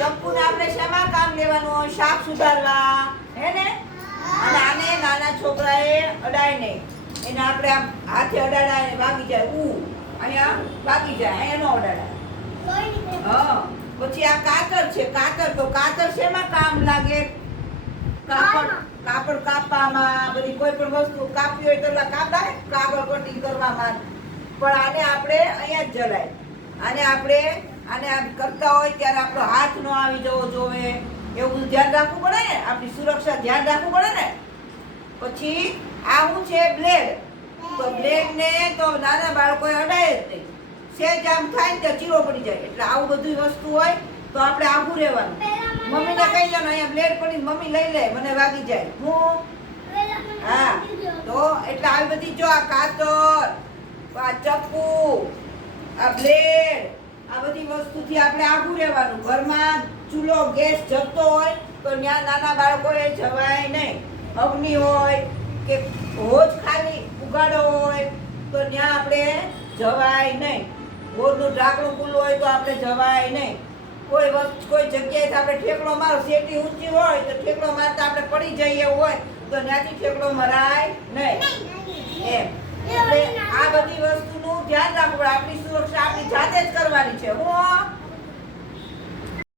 ચપ્પુ ને આપણે શેમાં કામ લેવાનું? શાક સુધારવા, હે ને? અને આને નાના છોકરાએ અડાય નહીં. એને આપણે આમ હાથે અડાડાય વાગી જાય, અહીંયા વાગી જાય, અહીંયા નો અડાડાય. હા. પછી આ કાતર છે. કાતર શેમાં કામ લાગે? કાપડ કાપવામાં, બધી કોઈ પણ વસ્તુ કાપવી હોય તો કાપાય, કાગળ કટિંગ કરવામાં. પણ આને આપણે અહીંયા જ જલાય. આને આમ કરતા હોય ત્યારે આપણો હાથ નો આવી જવો જોવે, એવું ધ્યાન રાખવું પડે ને. આપણી સુરક્ષા ધ્યાન રાખવું પડે ને. પછી આ શું છે? બ્લેડ. તો બ્લેડ ને તો નાના બાળકોએ અડાય જ નહીં. સેજ આમ થાય ને ત્યાં ચીરો પડી જાય. એટલે આવું બધી વસ્તુ હોય તો આપણે આઘું રહેવાનું. મમ્મીને કહી દો અહીંયા બ્લેડ પડી, મમ્મી લઈ લે, મને વાગી જાય. હું હા. તો એટલે આવી બધી જો આ કાતર, આ ચપ્પુ, આ બ્લેડ, આ બધી વસ્તુથી આપણે આઘું રહેવાનું. ઘરમાં ચૂલો ગેસ જતો હોય તો ત્યાં નાના બાળકોએ જવાય નહીં. અગ્નિ હોય કે હોજ ખાલી ઉગાડો હોય તો ત્યાં આપણે જવાય નહીં. હોજનું ઢાંકણું ખુલ્લું હોય તો આપણે જવાય નહીં. કોઈ જગ્યાએ આપણે ઠેકડો મારો, સેટી ઊંચી હોય તો ઠેકડો મારતા આપણે પડી જઈએ હોય તો ત્યાંથી ઠેકડો મરાય નહીં.